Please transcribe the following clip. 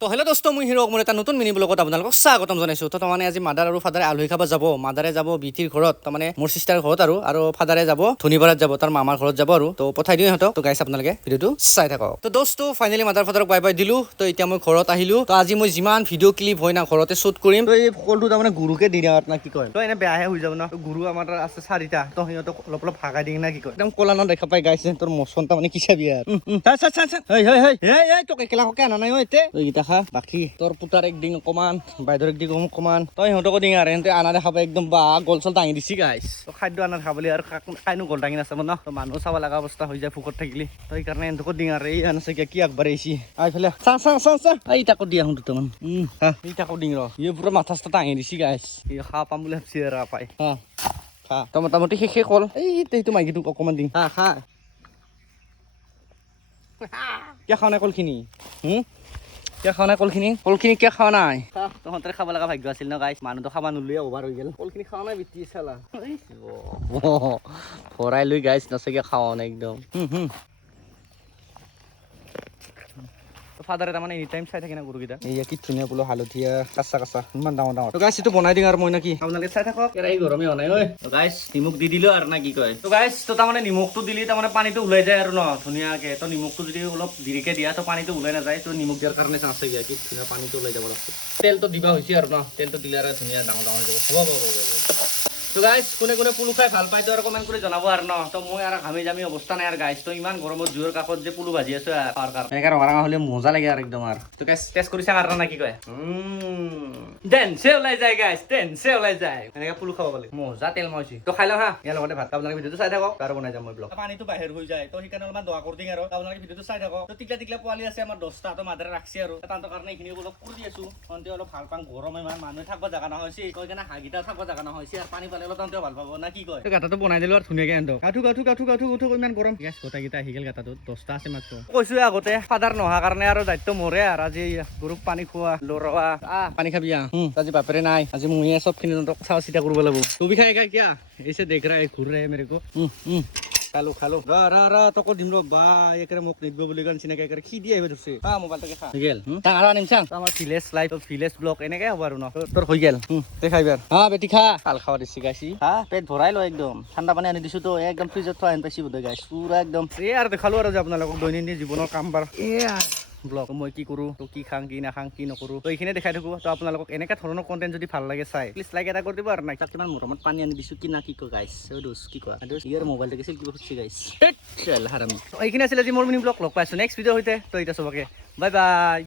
তো হেল্ল' দোস্ত মই হিৰক মোৰ এটা নতুন মিনি ব্লগত আপোনালোকক স্বাগতম জনাইছোঁ। তো তাৰমানে আজি মাদাৰ আৰু ফাদাৰে আলহী খাব যাব। মাদাৰে যাব বিটিৰ ঘৰত, তাৰমানে মোৰ চিষ্টাৰ ঘৰত আৰু ফাদাৰে যাব ধনীপাৰাত যাব, তাৰ মামাৰ ঘৰত যাব আৰু তো পঠাই দিওঁ সিহঁতক। তো গাইছ আপোনালোকে ভিডিঅ'টো চাই থাকক। তো দোস্ত ফাইনেলি মাদাৰ ফাদাৰক বাই বাই দিলোঁ। তো এতিয়া মই ঘৰত আহিলোঁ। তো আজি মই যিমান ভিডিঅ' ক্লিপ হয় না ঘৰতে শ্বুট কৰিম। তো এই কলটো তাৰমানে গুৰুকে দি দিওঁ না কি কয়, তো এনে বেয়াহে হৈ যাব ন। গুৰু আমাৰ আছে 4টা, তো সিহঁতক অলপ অলপ ভাগাই দিম না কি কয়। একদম কলা ন দেখা পাই গাইছে, তোৰ মচন তাৰমানে কি চাবি আৰু তোক একেলা ককে আনা নাই এতিয়া এইকেইটা খা। বাকী তোৰ পুতাৰ একদিন অকমান বাইদেউৰ একদিন অকমান তই সিহঁতকো দিং আৰু সিহঁতে আনা দেখা পাই একদম বা গল চল দাঙি দিছি গাইছ। তো খাদ্য আনা খাবলৈ আৰু কাইনো গল দাঙি নাচাব ন, তো মানুহ চাব লগা অৱস্থা হৈ যায় ভোকত থাকিলে। তো সেইকাৰণে সিহঁতকো দিং আৰু এই আনিছে কি আগবাঢ়িছি আইফালে চা এই তাকো দি আহোঁ দুটামান। এই তাকো দিং ৰ, এই পুৰা মাথা চাথা দাঙি দিছি গাইছ। এই খাব পাম বুলি ভাবছি আৰু পাই খা তো মোটামুটি শেষে কল। এইটো মাইকীটোক অকমান দিং খা কিয় খাওঁ নাই কলখিনি? কিয় খাওঁ নাই কলখিনি কিয় খাৱা নাই? তহঁতে খাব লগা ভাগ্য আছিল ন গাইছ, মানুহটো খাব নলুৱে অভাৰ হৈ গ'ল। কলখিনি খাৱা নাই বিটি চালা ভৰাই লৈ গাইছ নচাগে খাৱা নাই একদম। ফাদাৰে তাৰমানে এনি টাইম চাই থাকে না গৰুকেইটা। এইয়া কি ধুনীয়া বোলো হালধীয়া কাঁচা ইমান ডাঙৰ ডাঙৰ। তো গাইছ এইটো বনাই দিম আৰু মই নাকি আপোনালোকে চাই থাকক। কেৰাহী গৰমে হোৱা নাই ঐ। তো গাইছ নিমখ দি দিলো আৰু না কি কয়। তো গাইছ তো তাৰমানে নিমখটো দিলি তাৰমানে পানীটো ওলাই যায় আৰু ন ধুনীয়াকে। তো নিমখটো যদি অলপ দেৰিকে দিয়া তো পানীটো ওলাই নাযায়। তো নিমখ দিয়াৰ কাৰণে চান্স দিয়া কি ধুনীয়া পানীটো ওলাই যাব লাগছে। তেলটো দিবা হৈছে আৰু ন, তেলটো দিলে আৰু ধুনীয়া ডাঙৰ ডাঙৰ হ'ব। তো গাইছ কোনে কোনে পুলু খাই ভাল পায় তো আৰু কমেণ্ট কৰি জনাব আৰু ন। তো মই আৰু ঘামি জামি অৱস্থা নাই আৰু গাইছ। তো ইমান গৰমত জুইৰ কাষত যে পুলু ভাজি আছো এনেকে ৰঙা ৰঙা হ'লে মজা লাগে আৰু একদম। আৰু তো গাইছ টেষ্ট কৰি চাং আৰু না কি কয়। ডেন্সে ওলাই যায় গাইছ, ডেন্সে ওলাই যায়। এনেকে পুলু খাব পালে মজা তেল মাৰিছি। তো খাই লওঁ হা, ইয়াৰ লগতে ভাত। আপোনালোকে ভিডিঅ'টো চাই থাকক আৰু বনাই যাম মই ব্লগ। পানীটো বাহিৰ হৈ যায়, তো সেইকাৰণে অলপমান দোৱা কৰি দিং আৰু আপোনালোকে ভিডিঅ'টো চাই থাকক। তো টিকলা পোৱালি আছে আমাৰ 10টা, তো মাদাৰে ৰাখছি আৰু তাহাঁতৰ কাৰণে এইখিনি অলপ কৰি দি আছো। তহঁতে অলপ ভাল পাং, গৰম ইমান মানুহে থাকিব জাগা নহৈছে, কৈ কেনে হাঁহকেইটা থাকিব জাগা নহৈছে আৰু পানী পালে অলপ তহঁতেও ভাল পাব না কি কয়। গাঁতাটো বনাই দিলো আৰু ধুনীয়াকে আঠু ইমান গৰম গেছ গোটাকেইটা আহি গেল। গাঁতাটোত 10টা আছে মাত্ৰ। কৈছো আগতে ফাদাৰ নহা কাৰণে আৰু দায়িত্ব মোৰে আৰু আজি গৰুক পানী খোৱা লৰোৱা পানী খাবি আজি বাপেৰে নাই, আজি ময়ে চব খিনি চাও চিতা কৰিব লাগিব। তু भी खाएगा क्या? ऐसे देख रहा है, घूर रहा है मेरे को। খালো ৰা তকো দিম ৰ বা একৰে মোক নিদব বুলি গান চিনাকি একৰে খি দি আহিব ধৰছে। মোবাইলটাকে খা হৈ গেল আৰু আনিম চাং। আমাৰ ভিলেজ লাইফ ভিলেজ ব্লগ এনেকে হ'ব আৰু ন। তোৰ হৈ গেল তে খাইবাৰ বেটি খা। কাল খাৱা দিছি গাইছি পেট ভৰাই ল একদম। ঠাণ্ডা পানী আনি দিছো তো একদম ফ্ৰিজত থোৱা আনি পাইছি বোধহয় গাইছ পুৰা একদম। এই আৰু দেখালো আৰু যে আপোনালোকক দৈনন্দিন জীৱনৰ কাম বাৰ ব্লগ মই কি কৰো, তো কি খাং কি নাখাং কি নকৰো, তো এইখিনি দেখাই থাকো। তো আপোনালোকক এনেকা ধৰণৰ কন্টেন্ট যদি ভাল লাগে চাই প্লিজ লাইক এটা কৰি দিব আৰু নাই তাক কিমান মৰমত পানী আনি দিছো কি না কি কয় গাইছ। কি কোৱা ইয়াৰ মোবাইলটাকে চেল কিবা খুচি গাইছ। এইখিনি আছিল আজি মোৰ মিনি ব্লগ। লগ পাইছো নেক্সট ভিডিঅ' সৈতে। তো এতিয়া চবকে বাই বাই।